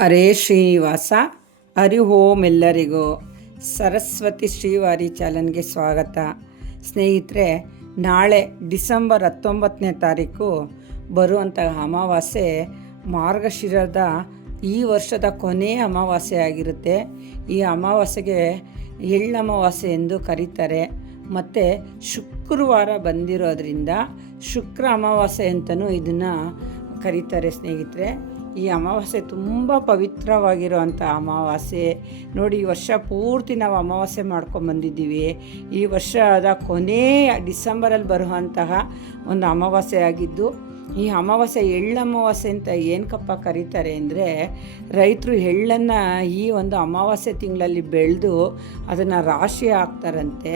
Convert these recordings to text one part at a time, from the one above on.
ಹರೇ ಶ್ರೀನಿವಾಸ. ಹರಿ ಓಂ ಎಲ್ಲರಿಗೂ. ಸರಸ್ವತಿ ಶ್ರೀವಾರಿ ಚಾನಲ್ಗೆ ಸ್ವಾಗತ. ಸ್ನೇಹಿತರೆ, ನಾಳೆ ಡಿಸೆಂಬರ್ 19ನೇ ತಾರೀಕು ಬರುವಂತಹ ಅಮಾವಾಸ್ಯೆ ಮಾರ್ಗಶಿರದ ಈ ವರ್ಷದ ಕೊನೆಯ ಅಮಾವಾಸ್ಯೆ ಆಗಿರುತ್ತೆ. ಈ ಅಮಾವಾಸ್ಯೆಗೆ ಎಳ್ಳಮಾವಾಸ್ಯೆ ಎಂದು ಕರೀತಾರೆ. ಮತ್ತು ಶುಕ್ರವಾರ ಬಂದಿರೋದ್ರಿಂದ ಶುಕ್ರ ಅಮಾವಾಸ್ಯೆ ಅಂತಲೂ ಇದನ್ನು ಕರೀತಾರೆ. ಸ್ನೇಹಿತರೆ, ಈ ಅಮಾವಾಸ್ಯೆ ತುಂಬ ಪವಿತ್ರವಾಗಿರುವಂಥ ಅಮಾವಾಸ್ಯೆ ನೋಡಿ. ಈ ವರ್ಷ ಪೂರ್ತಿ ನಾವು ಅಮಾವಾಸ್ಯೆ ಮಾಡ್ಕೊಂಬಂದಿದ್ದೀವಿ. ಈ ವರ್ಷದ ಕೊನೆಯ ಡಿಸೆಂಬರಲ್ಲಿ ಬರುವಂತಹ ಒಂದು ಅಮಾವಾಸ್ಯೆ ಆಗಿದ್ದು, ಈ ಅಮಾವಾಸ್ಯೆ ಎಳ್ಳಮಾವಾಸ್ಯೆ ಅಂತ ಏನಕ್ಕಪ್ಪ ಕರೀತಾರೆ ಅಂದರೆ, ರೈತರು ಎಳ್ಳನ್ನು ಈ ಒಂದು ಅಮಾವಾಸ್ಯೆ ತಿಂಗಳಲ್ಲಿ ಬೆಳೆದು ಅದನ್ನು ರಾಶಿ ಹಾಕ್ತಾರಂತೆ.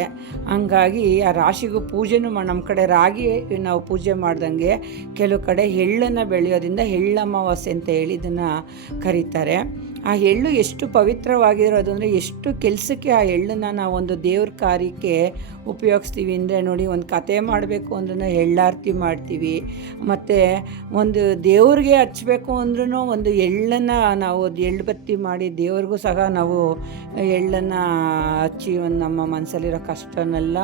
ಹಂಗಾಗಿ ಆ ರಾಶಿಗೂ ಪೂಜೆನೂ ನಮ್ಮ ಕಡೆ ರಾಗಿ ನಾವು ಪೂಜೆ ಮಾಡ್ದಂಗೆ ಕೆಲವು ಕಡೆ ಎಳ್ಳನ್ನು ಬೆಳೆಯೋದ್ರಿಂದ ಎಳ್ಳಮಾವಾಸ್ಯೆ ಅಂತ ಹೇಳಿ ಇದನ್ನು ಕರೀತಾರೆ. ಆ ಎಳ್ಳು ಎಷ್ಟು ಪವಿತ್ರವಾಗಿರೋದು ಅಂದರೆ, ಎಷ್ಟು ಕೆಲಸಕ್ಕೆ ಆ ಎಳ್ಳನ್ನು ನಾವು ಒಂದು ದೇವ್ರ ಕಾರ್ಯಕ್ಕೆ ಉಪಯೋಗಿಸ್ತೀವಿ ಅಂದರೆ ನೋಡಿ. ಒಂದು ಕತೆ ಮಾಡಬೇಕು ಅಂದ್ರೂ ಎಳ್ಳಾರತಿ ಮಾಡ್ತೀವಿ. ಮತ್ತು ಒಂದು ದೇವ್ರಿಗೆ ಹಚ್ಚಬೇಕು ಅಂದ್ರೂ ಒಂದು ಎಳ್ಳನ್ನು ನಾವು ಎಳ್ಳು ಬತ್ತಿ ಮಾಡಿ ದೇವ್ರಿಗೂ ಸಹ ನಾವು ಎಳ್ಳನ್ನು ಹಚ್ಚಿ ಒಂದು ನಮ್ಮ ಮನಸ್ಸಲ್ಲಿರೋ ಕಷ್ಟನೆಲ್ಲ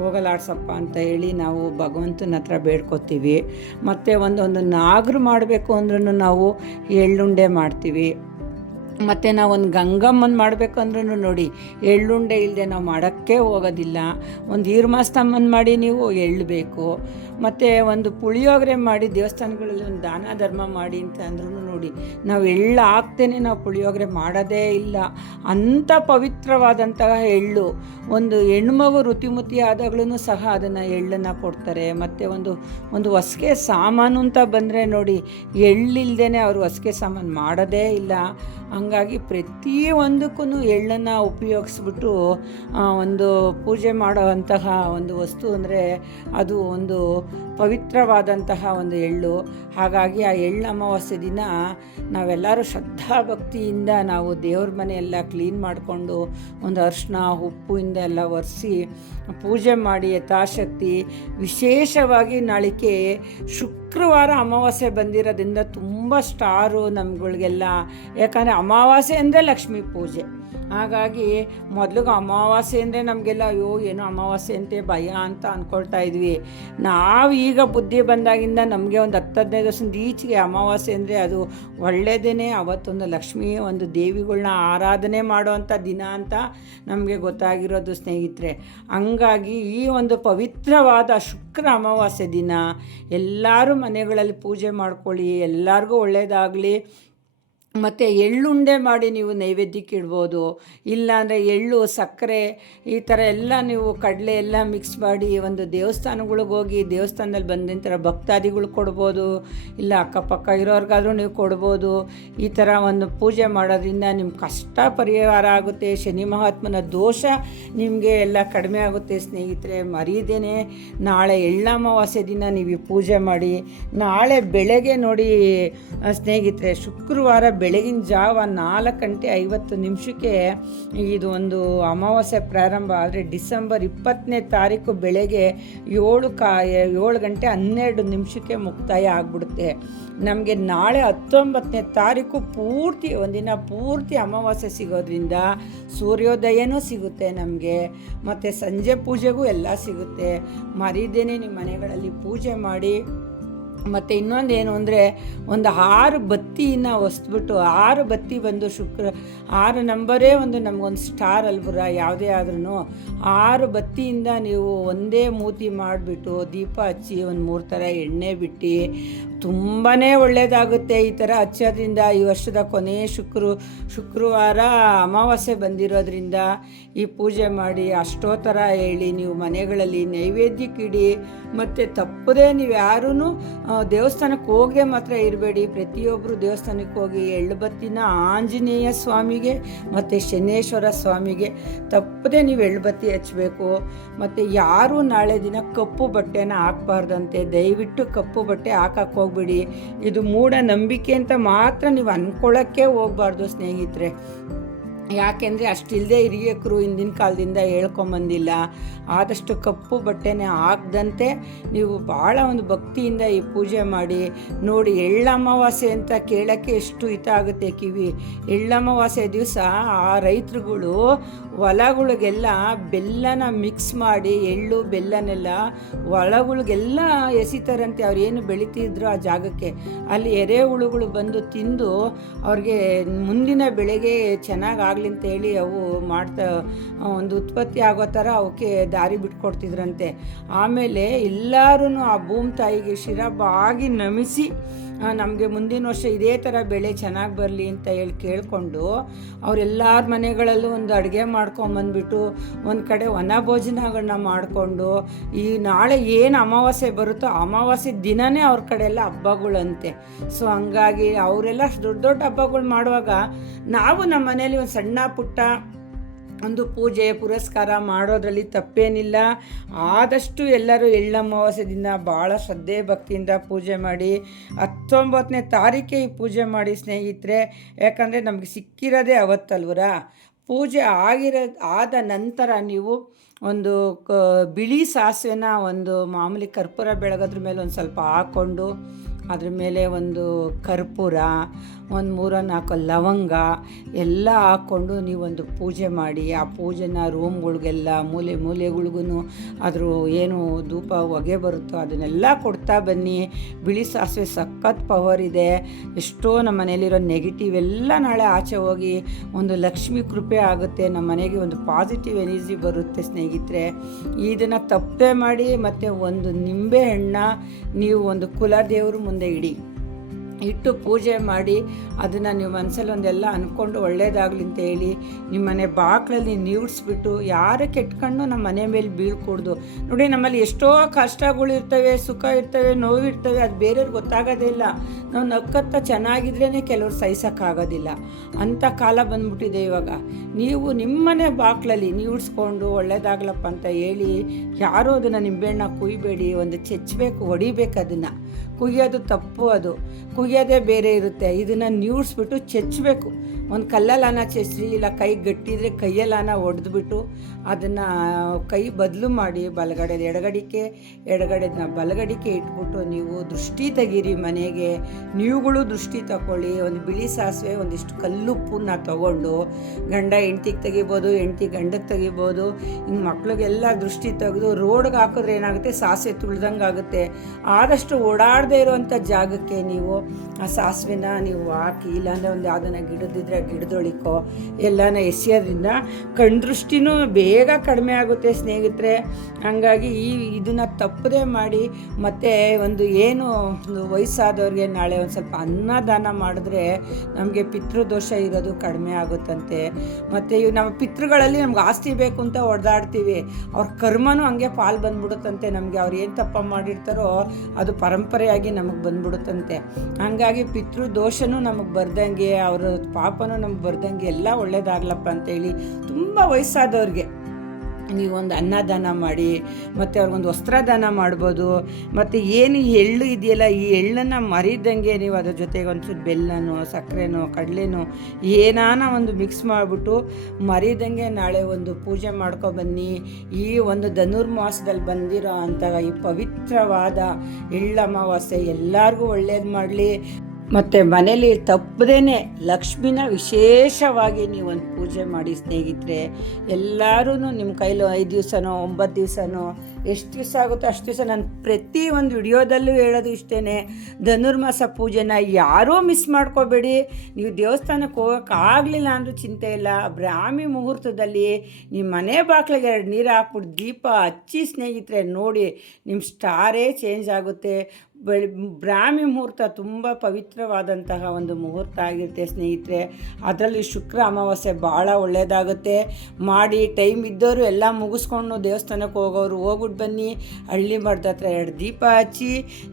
ಹೋಗಲಾಡ್ಸಪ್ಪ ಅಂತ ಹೇಳಿ ನಾವು ಭಗವಂತನ ಹತ್ರ ಬೇಡ್ಕೋತೀವಿ. ಮತ್ತು ಒಂದೊಂದು ನಾಗರು ಮಾಡಬೇಕು ಅಂದ್ರೂ ನಾವು ಎಳ್ಳುಂಡೆ ಮಾಡ್ತೀವಿ. ಮತ್ತು ನಾವು ಒಂದು ಗಂಗಮ್ಮನ ಮಾಡಬೇಕಂದ್ರೂ ನೋಡಿ ಎಳ್ಳುಂಡೆ ಇಲ್ಲದೆ ನಾವು ಮಾಡೋಕ್ಕೆ ಹೋಗೋದಿಲ್ಲ. ಒಂದು ಈರ್ಮಾಸ್ತಮ್ಮನ ಮಾಡಿ ನೀವು ಎಳ್ಳು ಬೇಕು. ಮತ್ತು ಒಂದು ಪುಳಿಯೋಗರೆ ಮಾಡಿ ದೇವಸ್ಥಾನಗಳಲ್ಲಿ ಒಂದು ದಾನ ಧರ್ಮ ಮಾಡಿ ಅಂತ ಅಂದ್ರೂ ನೋಡಿ ನಾವು ಎಳ್ಳು ಹಾಕ್ತೇನೆ ನಾವು ಪುಳಿಯೋಗರೆ ಮಾಡೋದೇ ಇಲ್ಲ. ಅಂಥ ಪವಿತ್ರವಾದಂತಹ ಎಳ್ಳು. ಒಂದು ಹೆಣ್ಮಗು ಋತುಮತಿ ಆದಾಗ್ಲೂ ಸಹ ಅದನ್ನು ಎಳ್ಳನ್ನು ಕೊಡ್ತಾರೆ. ಮತ್ತು ಒಂದು ಹೊಸ್ಗೆ ಸಾಮಾನು ಅಂತ ಬಂದರೆ ನೋಡಿ ಎಳ್ಳಿಲ್ದೇ ಅವರು ಹೊಸ್ಗೆ ಸಾಮಾನು ಮಾಡೋದೇ ಇಲ್ಲ. ಹಂಗಾಗಿ ಪ್ರತಿಯೊಂದಕ್ಕೂ ಎಳ್ಳನ್ನು ಉಪಯೋಗಿಸ್ಬಿಟ್ಟು ಒಂದು ಪೂಜೆ ಮಾಡುವಂತಹ ಒಂದು ವಸ್ತು ಅಂದರೆ ಅದು ಒಂದು ಪವಿತ್ರವಾದಂತಹ ಒಂದು ಎಳ್ಳು. ಹಾಗಾಗಿ ಆ ಎಳ್ಳು ಅಮಾವಾಸ್ಯೆ ದಿನ ನಾವೆಲ್ಲರೂ ಶ್ರದ್ಧಾಭಕ್ತಿಯಿಂದ ನಾವು ದೇವ್ರ ಮನೆಯೆಲ್ಲ ಕ್ಲೀನ್ ಮಾಡಿಕೊಂಡು ಒಂದು ಅರಿಶಿನ ಉಪ್ಪಿಂದ ಎಲ್ಲ ಒರೆಸಿ ಪೂಜೆ ಮಾಡಿ ಯಥಾಶಕ್ತಿ. ವಿಶೇಷವಾಗಿ ನಾಳಿಕೆ ಶುಕ್ರವಾರ ಅಮಾವಾಸ್ಯೆ ಬಂದಿರೋದ್ರಿಂದ ತುಂಬ ಸ್ಟಾರು ನಮ್ಗಳಿಗೆಲ್ಲ. ಯಾಕಂದರೆ ಅಮಾವಾಸ್ಯೆ ಅಂದರೆ ಲಕ್ಷ್ಮೀ ಪೂಜೆ. ಹಾಗಾಗಿ ಮೊದಲಿಗೆ ಅಮಾವಾಸ್ಯೆ ಅಂದರೆ ನಮಗೆಲ್ಲ ಅಯ್ಯೋ ಏನೋ ಅಮಾವಾಸ್ಯೆ ಅಂತೆ ಭಯ ಅಂತ ಅಂದ್ಕೊಳ್ತಾ ಇದ್ವಿ. ನಾವು ಈಗ ಬುದ್ಧಿ ಬಂದಾಗಿಂದ ನಮಗೆ ಒಂದು 10-15 ವರ್ಷದ ಈಚೆಗೆ ಅಮಾವಾಸ್ಯೆ ಅಂದರೆ ಅದು ಒಳ್ಳೆಯದೇ. ಅವತ್ತೊಂದು ಲಕ್ಷ್ಮೀ ಒಂದು ದೇವಿಗಳನ್ನ ಆರಾಧನೆ ಮಾಡೋವಂಥ ದಿನ ಅಂತ ನಮಗೆ ಗೊತ್ತಾಗಿರೋದು ಸ್ನೇಹಿತರೆ. ಹಂಗಾಗಿ ಈ ಒಂದು ಪವಿತ್ರವಾದ ಶುಕ್ರ ಅಮಾವಾಸ್ಯೆ ದಿನ ಎಲ್ಲರೂ ಮನೆಗಳಲ್ಲಿ ಪೂಜೆ ಮಾಡ್ಕೊಳ್ಳಿ, ಎಲ್ಲರಿಗೂ ಒಳ್ಳೆಯದಾಗಲಿ. ಮತ್ತು ಎಳ್ಳುಂಡೆ ಮಾಡಿ ನೀವು ನೈವೇದ್ಯಕ್ಕೆ ಇಡ್ಬೋದು. ಇಲ್ಲಾಂದರೆ ಎಳ್ಳು ಸಕ್ಕರೆ ಈ ಥರ ಎಲ್ಲ ನೀವು ಕಡಲೆ ಎಲ್ಲ ಮಿಕ್ಸ್ ಮಾಡಿ ಒಂದು ದೇವಸ್ಥಾನಗಳಿಗೆ ಹೋಗಿ ದೇವಸ್ಥಾನದಲ್ಲಿ ಬಂದಂಥ ಭಕ್ತಾದಿಗಳು ಕೊಡ್ಬೋದು. ಇಲ್ಲ ಅಕ್ಕಪಕ್ಕ ಇರೋರ್ಗಾದರೂ ನೀವು ಕೊಡ್ಬೋದು. ಈ ಥರ ಒಂದು ಪೂಜೆ ಮಾಡೋದ್ರಿಂದ ನಿಮ್ಮ ಕಷ್ಟ ಪರಿಹಾರ ಆಗುತ್ತೆ. ಶನಿ ಮಹಾತ್ಮನ ದೋಷ ನಿಮಗೆ ಎಲ್ಲ ಕಡಿಮೆ ಆಗುತ್ತೆ ಸ್ನೇಹಿತರೆ. ಮರೀದೇನೆ ನಾಳೆ ಎಳ್ಳಮಾವಾಸ್ಯೆ ದಿನ ನೀವು ಪೂಜೆ ಮಾಡಿ. ನಾಳೆ ಬೆಳಗ್ಗೆ ನೋಡಿ ಸ್ನೇಹಿತರೆ, ಶುಕ್ರವಾರ ಬೆಳಗಿನ ಜಾವ 4:50 ಇದು ಒಂದು ಅಮಾವಾಸ್ಯೆ ಪ್ರಾರಂಭ ಆದರೆ ಡಿಸೆಂಬರ್ 20ನೇ ತಾರೀಕು ಬೆಳಗ್ಗೆ 7:12 ಮುಕ್ತಾಯ ಆಗಿಬಿಡುತ್ತೆ. ನಮಗೆ ನಾಳೆ 19ನೇ ತಾರೀಕು ಪೂರ್ತಿ ಒಂದಿನ ಪೂರ್ತಿ ಅಮಾವಾಸ್ಯೆ ಸಿಗೋದ್ರಿಂದ ಸೂರ್ಯೋದಯನೂ ಸಿಗುತ್ತೆ ನಮಗೆ. ಮತ್ತು ಸಂಜೆ ಪೂಜೆಗೂ ಎಲ್ಲ ಸಿಗುತ್ತೆ. ಮರೀದೇನೆ ನಿಮ್ಮ ಮನೆಗಳಲ್ಲಿ ಪೂಜೆ ಮಾಡಿ. ಮತ್ತು ಇನ್ನೊಂದೇನು ಅಂದರೆ ಒಂದು 6 ಬತ್ತಿನ ಹೊಸ್ಬಿಟ್ಟು 6 ಬತ್ತಿ ಬಂದು 6 ನಂಬರೇ ಒಂದು ನಮಗೊಂದು ಸ್ಟಾರ್ ಅಲ್ಬುರ ಯಾವುದೇ ಆದ್ರೂ 6 ಬತ್ತಿಯಿಂದ ನೀವು ಒಂದೇ ಮೂತಿ ಮಾಡಿಬಿಟ್ಟು ದೀಪ ಹಚ್ಚಿ ಒಂದು 3 ಥರ ಎಣ್ಣೆ ಬಿಟ್ಟು ತುಂಬಾ ಒಳ್ಳೆಯದಾಗುತ್ತೆ. ಈ ಥರ ಹಚ್ಚೋದ್ರಿಂದ ಈ ವರ್ಷದ ಕೊನೆಯ ಶುಕ್ರವಾರ ಅಮಾವಾಸ್ಯೆ ಬಂದಿರೋದ್ರಿಂದ ಈ ಪೂಜೆ ಮಾಡಿ ಅಷ್ಟೋತ್ತರ ಹೇಳಿ ನೀವು ಮನೆಗಳಲ್ಲಿ ನೈವೇದ್ಯಕ್ಕಿಡಿ. ಮತ್ತು ತಪ್ಪದೇ ನೀವು ಯಾರೂ ದೇವಸ್ಥಾನಕ್ಕೆ ಹೋಗದೆ ಮಾತ್ರ ಇರಬೇಡಿ. ಪ್ರತಿಯೊಬ್ಬರು ದೇವಸ್ಥಾನಕ್ಕೆ ಹೋಗಿ ಎಳ್ಳು ಬತ್ತಿನ ಆಂಜನೇಯ ಸ್ವಾಮಿಗೆ ಮತ್ತು ಶನೇಶ್ವರ ಸ್ವಾಮಿಗೆ ತಪ್ಪದೇ ನೀವು ಎಳ್ಳು ಬತ್ತಿ ಹಚ್ಚಬೇಕು. ಮತ್ತು ಯಾರೂ ನಾಳೆ ದಿನ ಕಪ್ಪು ಬಟ್ಟೆನ ಹಾಕಬಾರ್ದಂತೆ. ದಯವಿಟ್ಟು ಕಪ್ಪು ಬಟ್ಟೆ ಹಾಕಕ್ಕೆ ಹೋಗ್ಬೇಡಿ. ಇದು ಮೂಢನಂಬಿಕೆ ಅಂತ ಮಾತ್ರ ನೀವು ಅಂದ್ಕೊಳ್ಳೋಕ್ಕೆ ಹೋಗಬಾರ್ದು ಸ್ನೇಹಿತರೆ. ಯಾಕೆಂದರೆ ಅಷ್ಟಿಲ್ಲದೆ ಹಿರಿಯಕರು ಹಿಂದಿನ ಕಾಲದಿಂದ ಹೇಳ್ಕೊಂಬಂದಿಲ್ಲ. ಆದಷ್ಟು ಕಪ್ಪು ಬಟ್ಟೆನೇ ಹಾಕದಂತೆ ನೀವು ಭಾಳ ಒಂದು ಭಕ್ತಿಯಿಂದ ಈ ಪೂಜೆ ಮಾಡಿ ನೋಡಿ. ಎಳ್ಳಮಾವಾಸ್ಯೆ ಅಂತ ಕೇಳೋಕ್ಕೆ ಎಷ್ಟು ಹಿತ ಆಗುತ್ತೆ ಕಿವಿ. ಎಳ್ಳಮಾವಾಸ್ಯೆ ದಿವಸ ಆ ರೈತರುಗಳು ಹೊಲಗಳಿಗೆಲ್ಲ ಬೆಲ್ಲನ ಮಿಕ್ಸ್ ಮಾಡಿ, ಎಳ್ಳು ಬೆಲ್ಲನೆಲ್ಲ ಹೊಲಗಳಿಗೆಲ್ಲ ಎಸಿತಾರಂತೆ. ಅವ್ರು ಏನು ಬೆಳೀತಿದ್ರು ಆ ಜಾಗಕ್ಕೆ, ಅಲ್ಲಿ ಎರೆಹುಳುಗಳು ಬಂದು ತಿಂದು ಅವ್ರಿಗೆ ಮುಂದಿನ ಬೆಳೆಗೆ ಚೆನ್ನಾಗಿ ಅಂತೇಳಿ ಅವು ಮಾಡ್ತಾ ಒಂದು ಉತ್ಪತ್ತಿ ಆಗೋ ಥರ ಅವಕ್ಕೆ ದಾರಿ ಬಿಟ್ಕೊಡ್ತಿದ್ರಂತೆ. ಆಮೇಲೆ ಎಲ್ಲರೂ ಆ ಭೂಮಿ ತಾಯಿಗೆ ಶಿರಬಾಗಿ ನಮಿಸಿ ನಮಗೆ ಮುಂದಿನ ವರ್ಷ ಇದೇ ಥರ ಬೆಳೆ ಚೆನ್ನಾಗಿ ಬರಲಿ ಅಂತ ಹೇಳಿ ಕೇಳಿಕೊಂಡು ಅವರೆಲ್ಲರ ಮನೆಗಳಲ್ಲೂ ಒಂದು ಅಡುಗೆ ಮಾಡ್ಕೊಂಬಂದ್ಬಿಟ್ಟು ಒಂದು ಕಡೆ ವನ ಭೋಜನಗಳನ್ನ ಮಾಡಿಕೊಂಡು ಈ ನಾಳೆ ಏನು ಅಮಾವಾಸ್ಯೆ ಬರುತ್ತೋ ಅಮಾವಾಸ್ಯೆ ದಿನವೇ ಅವ್ರ ಕಡೆ ಎಲ್ಲ ಹಬ್ಬಗಳಂತೆ. ಸೊ ಹಂಗಾಗಿ ಅವರೆಲ್ಲ ದೊಡ್ಡ ದೊಡ್ಡ ಹಬ್ಬಗಳು ಮಾಡುವಾಗ ನಾವು ನಮ್ಮ ಮನೇಲಿ ಒಂದು ಸಣ್ಣ ಪುಟ್ಟ ಒಂದು ಪೂಜೆ ಪುರಸ್ಕಾರ ಮಾಡೋದ್ರಲ್ಲಿ ತಪ್ಪೇನಿಲ್ಲ. ಆದಷ್ಟು ಎಲ್ಲರೂ ಎಳ್ಳಮಾವಾಸ್ಯೆ ದಿನ ಭಾಳ ಶ್ರದ್ಧೆ ಭಕ್ತಿಯಿಂದ ಪೂಜೆ ಮಾಡಿ 19ನೇ ತಾರೀಕೆ ಈ ಪೂಜೆ ಮಾಡಿ ಸ್ನೇಹಿತರೆ. ಯಾಕಂದರೆ ನಮಗೆ ಸಿಕ್ಕಿರೋದೇ ಅವತ್ತಲ್ವರ. ಪೂಜೆ ಆದ ನಂತರ ನೀವು ಒಂದು ಬಿಳಿ ಸಾಸಿವೆನ ಒಂದು ಮಾಮೂಲಿ ಕರ್ಪೂರ ಬೆಳಗೋದ್ರ ಮೇಲೆ ಒಂದು ಸ್ವಲ್ಪ ಹಾಕ್ಕೊಂಡು ಅದ್ರ ಮೇಲೆ ಒಂದು ಕರ್ಪೂರ, ಒಂದು 3-4 ಲವಂಗ ಎಲ್ಲ ಹಾಕ್ಕೊಂಡು ನೀವೊಂದು ಪೂಜೆ ಮಾಡಿ. ಆ ಪೂಜೆನ ರೂಮ್ಗಳಿಗೆಲ್ಲ ಮೂಲೆ ಮೂಲೆಗಳಿಗೂ ಅದ್ರ ಏನು ಧೂಪ ಹೊಗೆ ಬರುತ್ತೋ ಅದನ್ನೆಲ್ಲ ಕೊಡ್ತಾ ಬನ್ನಿ. ಬಿಳಿ ಸಾಸಿವೆ ಸಖತ್ ಪವರ್ ಇದೆ. ಎಷ್ಟೋ ನಮ್ಮ ಮನೇಲಿರೋ ನೆಗೆಟಿವ್ ಎಲ್ಲ ನಾಳೆ ಆಚೆ ಹೋಗಿ ಒಂದು ಲಕ್ಷ್ಮಿ ಕೃಪೆ ಆಗುತ್ತೆ. ನಮ್ಮ ಮನೆಗೆ ಒಂದು ಪಾಸಿಟಿವ್ ಎನರ್ಜಿ ಬರುತ್ತೆ ಸ್ನೇಹಿತರೆ. ಇದನ್ನು ತಪ್ಪೇ ಮಾಡಿ. ಮತ್ತು ಒಂದು ನಿಂಬೆ ಹಣ್ಣ ನೀವು ಒಂದು ಕುಲದೇವರು ಮುಂದೆ ಇಟ್ಟು ಪೂಜೆ ಮಾಡಿ ಅದನ್ನು ನೀವು ಮನಸ್ಸಲ್ಲಿ ಒಂದೆಲ್ಲ ಅಂದ್ಕೊಂಡು ಒಳ್ಳೇದಾಗಲಿ ಅಂತ ಹೇಳಿ ನಿಮ್ಮ ಮನೆ ಬಾಗಿಲಲ್ಲಿ ನೀಡ್ಸ್ಬಿಟ್ಟು ಯಾರೇ ಕೆಟ್ಕೊಂಡು ನಮ್ಮ ಮನೆ ಮೇಲೆ ಬೀಳ್ಕೊಡ್ದು. ನೋಡಿ, ನಮ್ಮಲ್ಲಿ ಎಷ್ಟೋ ಕಷ್ಟಗಳು ಇರ್ತವೆ, ಸುಖ ಇರ್ತವೆ, ನೋವಿರ್ತವೆ, ಅದು ಬೇರೆಯವ್ರಿಗೆ ಗೊತ್ತಾಗೋದೇ ಇಲ್ಲ. ನಾವು ನಕ್ಕತ್ತ ಚೆನ್ನಾಗಿದ್ರೇ ಕೆಲವ್ರು ಸಹಿಸೋಕ್ಕಾಗೋದಿಲ್ಲ. ಅಂಥ ಕಾಲ ಬಂದ್ಬಿಟ್ಟಿದೆ ಇವಾಗ. ನೀವು ನಿಮ್ಮನೆ ಬಾಗಿಲಲ್ಲಿ ನೀಡ್ಸ್ಕೊಂಡು ಒಳ್ಳೇದಾಗ್ಲಪ್ಪ ಅಂತ ಹೇಳಿ ಯಾರೂ ಅದನ್ನು ನಿಂಬೆಹಣ್ಣ ಕುಯ್ಬೇಡಿ. ಒಂದು ಚೆಚ್ಚಬೇಕು, ಹೊಡಿಬೇಕು. ಅದನ್ನು ಕುಯ್ಯೋದು ತಪ್ಪು. ಅದು ಕುಯ್ಯೋದೇ ಬೇರೆ ಇರುತ್ತೆ. ಇದನ್ನು ನೀಡ್ಸ್ಬಿಟ್ಟು ಚೆಚ್ಚಬೇಕು. ಒಂದು ಕಲ್ಲಲ್ಲಾನ ಚೆಚ್ಚಿ, ಇಲ್ಲ ಕೈ ಗಟ್ಟಿದ್ರೆ ಕೈಯಲ್ಲಾನ ಹೊಡೆದ್ಬಿಟ್ಟು ಅದನ್ನು ಕೈ ಬದಲು ಮಾಡಿ ಎಡಗಡೆದನ್ನ ಬಲಗಡಿಕೆ ಇಟ್ಬಿಟ್ಟು ನೀವು ದೃಷ್ಟಿ ತೆಗೀರಿ ಮನೆಗೆ. ನೀವುಗಳು ದೃಷ್ಟಿ ತಗೊಳ್ಳಿ. ಒಂದು ಬಿಳಿ ಸಾಸಿವೆ, ಒಂದಿಷ್ಟು ಕಲ್ಲುಪ್ಪನ್ನ ತಗೊಂಡು ಗಂಡ ಹೆಂಡ್ತಿಗೆ ತೆಗಿಬೋದು, ಹೆಂಡ್ತಿ ಗಂಡಕ್ಕೆ ತೆಗಿಬೋದು. ಹಿಂಗೆ ಮಕ್ಳಿಗೆಲ್ಲ ದೃಷ್ಟಿ ತೆಗೆದು ರೋಡ್ಗೆ ಹಾಕಿದ್ರೆ ಏನಾಗುತ್ತೆ, ಸಾಸಿವೆ ತುಳ್ದಂಗೆ ಆಗುತ್ತೆ. ಆದಷ್ಟು ಓಡಾಡದೇ ಇರುವಂಥ ಜಾಗಕ್ಕೆ ನೀವು ಆ ಸಾಸಿವೆನ ನೀವು ಹಾಕಿ, ಇಲ್ಲಾಂದರೆ ಒಂದು ಯಾವುದನ್ನ ಗಿಡದಿದ್ರೆ ಗಿಡದೊಳಿಕೋ ಎಲ್ಲನ ಎಸೆಯೋದ್ರಿಂದ ಕಣ್ದೃಷ್ಟಿನೂ ಬೇಗ ಕಡಿಮೆ ಆಗುತ್ತೆ ಸ್ನೇಹಿತರೆ. ಹಾಗಾಗಿ ಇದನ್ನು ತಪ್ಪದೇ ಮಾಡಿ. ಮತ್ತು ಒಂದು ಏನು ಒಂದು ವಯಸ್ಸಾದವ್ರಿಗೆ ನಾಳೆ ಒಂದು ಸ್ವಲ್ಪ ಅನ್ನದಾನ ಮಾಡಿದ್ರೆ ನಮಗೆ ಪಿತೃದೋಷ ಇರೋದು ಕಡಿಮೆ ಆಗುತ್ತಂತೆ. ಮತ್ತು ಇವು ನಮ್ಮ ಪಿತೃಗಳಲ್ಲಿ ನಮ್ಗೆ ಆಸ್ತಿ ಬೇಕು ಅಂತ ಹೊಡೆದಾಡ್ತೀವಿ, ಅವ್ರ ಕರ್ಮನೂ ಹಂಗೆ ಪಾಲು ಬಂದ್ಬಿಡುತ್ತಂತೆ ನಮಗೆ. ಅವ್ರು ಏನು ತಪ್ಪ ಮಾಡಿರ್ತಾರೋ ಅದು ಪರಂಪರೆಯಾಗಿ ನಮಗೆ ಬಂದ್ಬಿಡುತ್ತಂತೆ. ಹಾಗಾಗಿ ಪಿತೃದೋಷನೂ ನಮಗೆ ಬರ್ದಂಗೆ, ಅವರ ಪಾಪನೂ ನಮ್ಗೆ ಬರ್ದಂಗೆ ಎಲ್ಲ ಒಳ್ಳೇದಾಗ್ಲಪ್ಪ ಅಂತೇಳಿ ತುಂಬ ವಯಸ್ಸಾದವ್ರಿಗೆ ನೀವೊಂದು ಅನ್ನದಾನ ಮಾಡಿ. ಮತ್ತು ಅವ್ರಿಗೊಂದು ವಸ್ತ್ರದಾನ ಮಾಡ್ಬೋದು. ಮತ್ತು ಏನು ಎಳ್ಳು ಇದೆಯಲ್ಲ, ಈ ಎಳ್ಳನ್ನು ಮರಿದಂಗೆ ನೀವು ಅದ್ರ ಜೊತೆಗೆ ಒಂಚೂರು ಬೆಲ್ಲನೋ ಸಕ್ಕರೆನೋ ಕಡಲೆನೋ ಏನಾನ ಒಂದು ಮಿಕ್ಸ್ ಮಾಡಿಬಿಟ್ಟು ಮರಿದಂಗೆ ನಾಳೆ ಒಂದು ಪೂಜೆ ಮಾಡ್ಕೊಬನ್ನಿ. ಈ ಒಂದು ಧನುರ್ಮಾಸದಲ್ಲಿ ಬಂದಿರೋ ಅಂಥ ಈ ಪವಿತ್ರವಾದ ಎಳ್ಳಮಾವಾಸ್ಯೆ ಎಲ್ಲರಿಗೂ ಒಳ್ಳೇದು ಮಾಡಲಿ. ಮತ್ತು ಮನೇಲಿ ತಪ್ಪದೇ ಲಕ್ಷ್ಮಿನ ವಿಶೇಷವಾಗಿ ನೀವೊಂದು ಪೂಜೆ ಮಾಡಿ ಸ್ನೇಹಿತರೆ. ಎಲ್ಲರೂ ನಿಮ್ಮ ಕೈಲೂ 5 ದಿವಸನೋ 9 ದಿವಸನೋ ಎಷ್ಟು ದಿವಸ ಆಗುತ್ತೋ ಅಷ್ಟು ದಿವಸ ನಾನು ಪ್ರತಿ ಒಂದು ವಿಡಿಯೋದಲ್ಲೂ ಹೇಳೋದು ಇಷ್ಟೇ, ಧನುರ್ಮಾಸ ಪೂಜೆನ ಯಾರೂ ಮಿಸ್ ಮಾಡ್ಕೋಬೇಡಿ. ನೀವು ದೇವಸ್ಥಾನಕ್ಕೆ ಹೋಗೋಕ್ಕಾಗಲಿಲ್ಲ ಅಂದರೂ ಚಿಂತೆ ಇಲ್ಲ. ಬ್ರಾಹ್ಮಿ ಮುಹೂರ್ತದಲ್ಲಿ ನಿಮ್ಮ ಮನೆ ಬಾಗಿಲಿಗೆ 2 ನೀರು ಹಾಕ್ಬಿಟ್ಟು ದೀಪ ಹಚ್ಚಿ ಸ್ನೇಹಿತರೆ, ನೋಡಿ ನಿಮ್ಮ ಸ್ಟಾರೇ ಚೇಂಜ್ ಆಗುತ್ತೆ. ಬ್ರಾಹ್ಮಿ ಮುಹೂರ್ತ ತುಂಬ ಪವಿತ್ರವಾದಂತಹ ಒಂದು ಮುಹೂರ್ತ ಆಗಿರುತ್ತೆ ಸ್ನೇಹಿತರೆ. ಅದರಲ್ಲಿ ಶುಕ್ರ ಅಮಾವಾಸ್ಯೆ ಭಾಳ ಒಳ್ಳೆಯದಾಗುತ್ತೆ. ಮಾಡಿ ಟೈಮ್ ಇದ್ದವರು ಎಲ್ಲ ಮುಗಿಸ್ಕೊಂಡು ದೇವಸ್ಥಾನಕ್ಕೆ ಹೋಗೋರು ಹೋಗ್ಬಿಟ್ಟು ಬನ್ನಿ. ಹಳ್ಳಿ ಮರದ ಹತ್ರ 2 ದೀಪ ಹಚ್ಚಿ.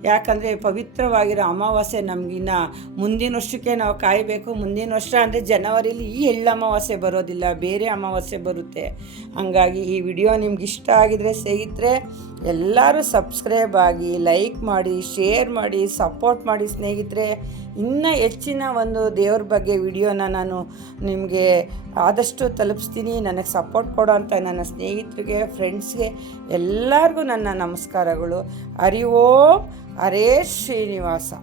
ಯಾಕಂದರೆ ಪವಿತ್ರವಾಗಿರೋ ಅಮಾವಾಸ್ಯೆ ನಮಗಿನ್ನ ಮುಂದಿನ ವರ್ಷಕ್ಕೆ ನಾವು ಕಾಯಬೇಕು. ಮುಂದಿನ ವರ್ಷ ಅಂದರೆ ಜನವರಿಲಿ ಈ ಎಳ್ಳು ಅಮಾವಾಸ್ಯೆ ಬರೋದಿಲ್ಲ, ಬೇರೆ ಅಮಾವಾಸ್ಯೆ ಬರುತ್ತೆ. ಹಾಗಾಗಿ ಈ ವಿಡಿಯೋ ನಿಮ್ಗೆ ಇಷ್ಟ ಆಗಿದರೆ ಸ್ನೇಹಿತರೆ ಎಲ್ಲರೂ ಸಬ್ಸ್ಕ್ರೈಬ್ ಆಗಿ, ಲೈಕ್ ಮಾಡಿ, ಶೇರ್ ಮಾಡಿ, ಸಪೋರ್ಟ್ ಮಾಡಿ ಸ್ನೇಹಿತರೆ. ಇನ್ನೂ ಹೆಚ್ಚಿನ ಒಂದು ದೇವ್ರ ಬಗ್ಗೆ ವಿಡಿಯೋನ ನಾನು ನಿಮಗೆ ಆದಷ್ಟು ತಲುಪಿಸ್ತೀನಿ. ನನಗೆ ಸಪೋರ್ಟ್ ಕೊಡೋ ಅಂಥ ನನ್ನ ಸ್ನೇಹಿತರಿಗೆ, ಫ್ರೆಂಡ್ಸ್ಗೆ ಎಲ್ಲರಿಗೂ ನನ್ನ ನಮಸ್ಕಾರಗಳು. ಹರಿ ಓಂ. ಹರೇ ಶ್ರೀನಿವಾಸ.